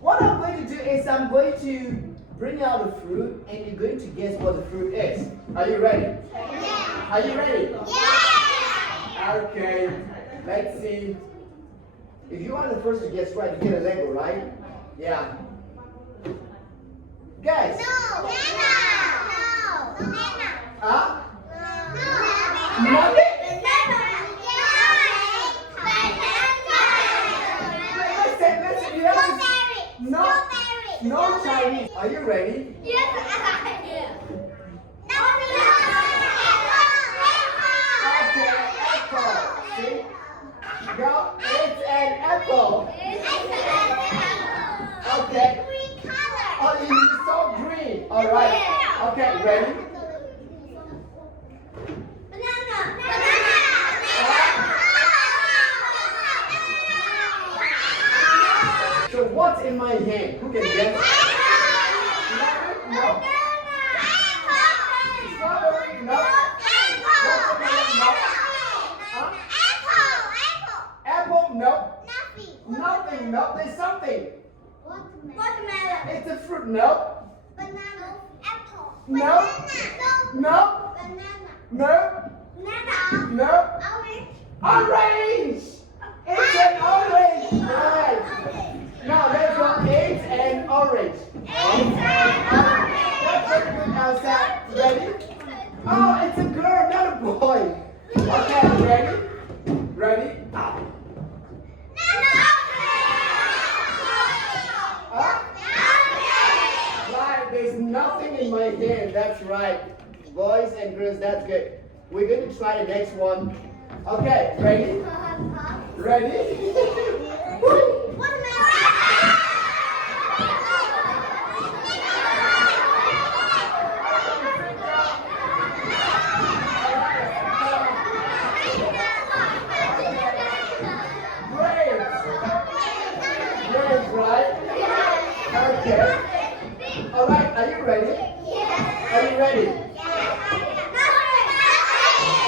What I'm going to do is I'm going to bring out the fruit and you're going to guess what the fruit is. Are you ready? Yeah. Are you ready? Yeah. Okay. Let's see. If you are the first to guess right, you get a Lego, right? Yeah. Guys. No. Banana. No. Banana. Huh? No. Nothing? Listen, you have no Chinese. Are you ready? Okay, apple. See? Go, it's an apple. Okay. Oh, you saw green. Alright. Okay, ready? So what's in my hand? Who can guess? Lemon? No. Strawberry? No. Watermelon? No. Huh? Apple? No. Nothing? No. There's something. Watermelon. It's a fruit? No. Banana. Apple. No. No. Banana. No. Banana. No. Orange. Orange! It's an orange! Right. Now let's go. It's an orange. That's very good, Elsa. Ready? Oh, it's a girl, not a boy. Okay, ready? Ready? Huh? Right, there's nothing in my hand. That's right. Boys and girls, that's good. We're going to try the next one. Okay, ready? Ready? Grapes, right? Okay. Alright, are you ready? Are you ready?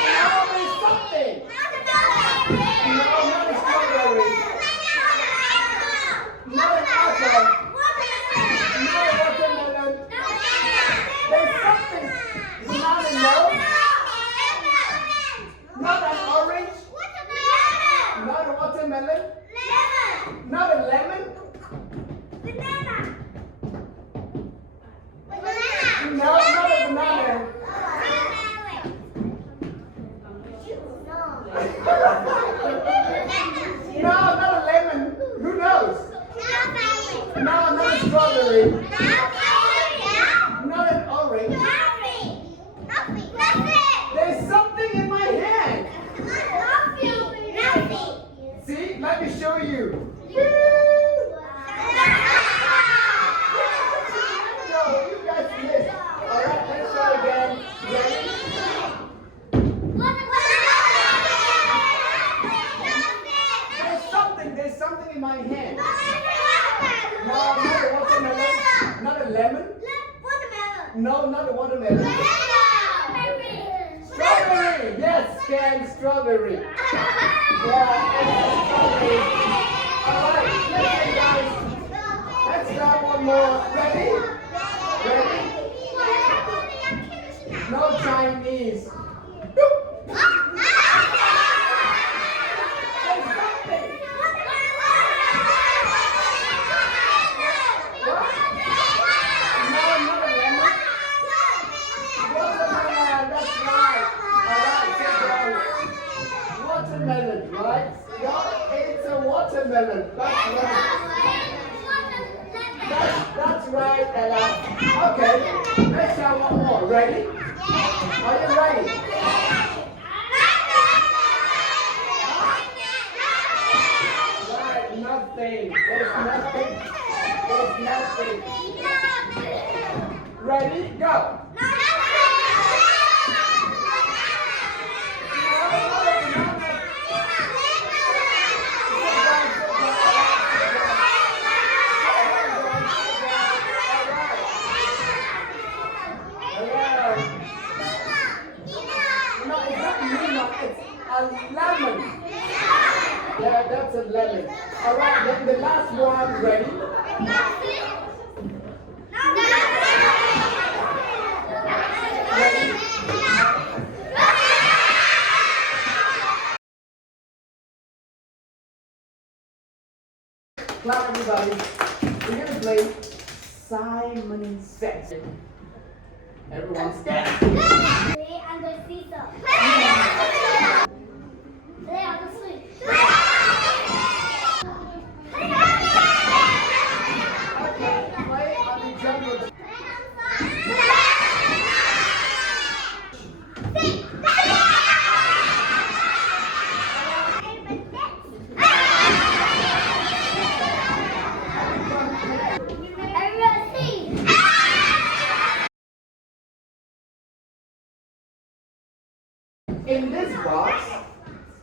Now there's something. No, not a strawberry. Not an apple. Not a watermelon. There's something. Not a no. Not an orange. Not a watermelon. Not a lemon. No, not a banana. No, not a lemon. Who knows? No, not a strawberry. Not an orange. There's something in my hand. See, let me show you. No, you guys missed. Alright, let's try again. Ready? There's something in my hand. No, not a watermelon. Not a lemon. No, not a watermelon. Strawberry. Yes, Ken, strawberry. Yeah, it's strawberry. Alright, listen guys. Let's try one more. Ready? Ready? No Chinese. Watermelon, right? Yeah, it's a watermelon. That's right. That's right, Ella. Okay, let's try one more. Ready? Are you ready? Right, nothing. There's nothing. There's nothing. Ready? Go. Lemon. Yeah, that's a lemon. Alright, then the last one, ready? Clap everybody. We're gonna play Simon Says. Everyone stand. Play under seesaw. Play on the swing. Okay, play on the jungle.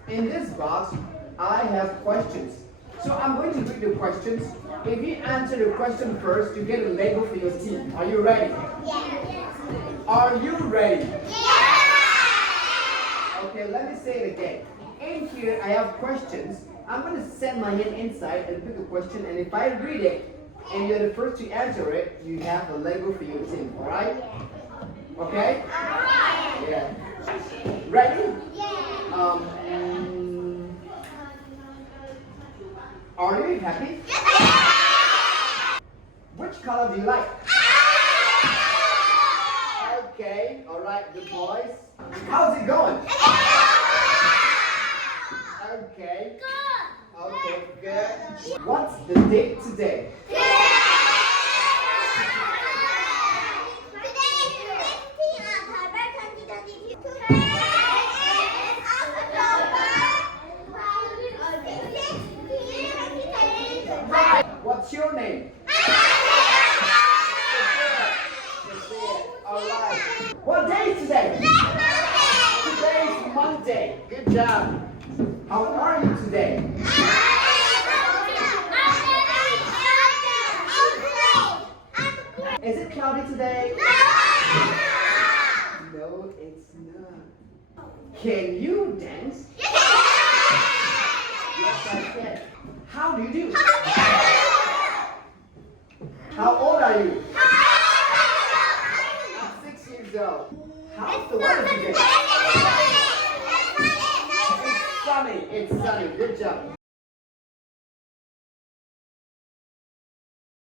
In this box, I have questions. So I'm going to read the questions. If you answer the question first, you get a Lego for your team. Are you ready? Yeah. Are you ready? Yeah. Okay, let me say it again. In here, I have questions. I'm going to send my hand inside and pick a question. And if I read it, and you're the first to answer it, you have a Lego for your team. All right? Okay? Yeah. Ready? Are you happy? Which color do you like? Okay, alright, good boys. How's it going? Okay. Okay, good. What's the date today? What's your name? Alright. What day is today? Today is Monday. Good job. How are you today? Is it cloudy today? No, it's not. Can you dance? Yes, I can. How do you do? How old are you? I'm 6 years old. How's the weather today? It's sunny. It's sunny. Good job.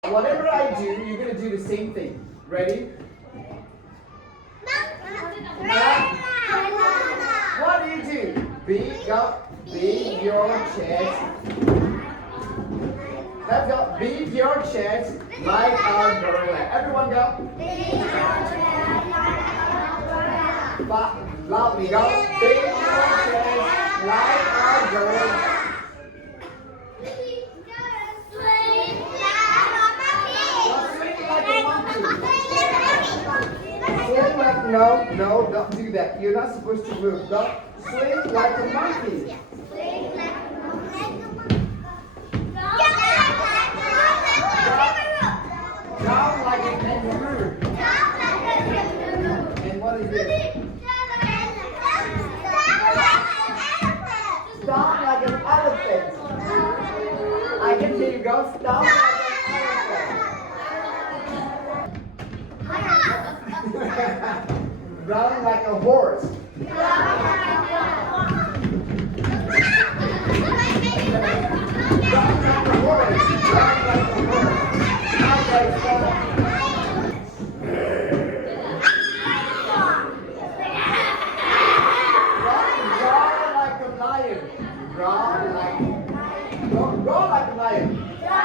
Whatever I do, you're going to do the same thing. Ready? What do you do? Beat your chest. Let's go. Beat your chest like a gorilla. Everyone go. Loudly go. Beat your chest like a gorilla. Swing like no, don't do that. You're not supposed to move. Go. Swing like a monkey. Jump like a kangaroo. And what is this? Stomp like an elephant. I can hear you go. Stomp like an elephant. Run like a horse.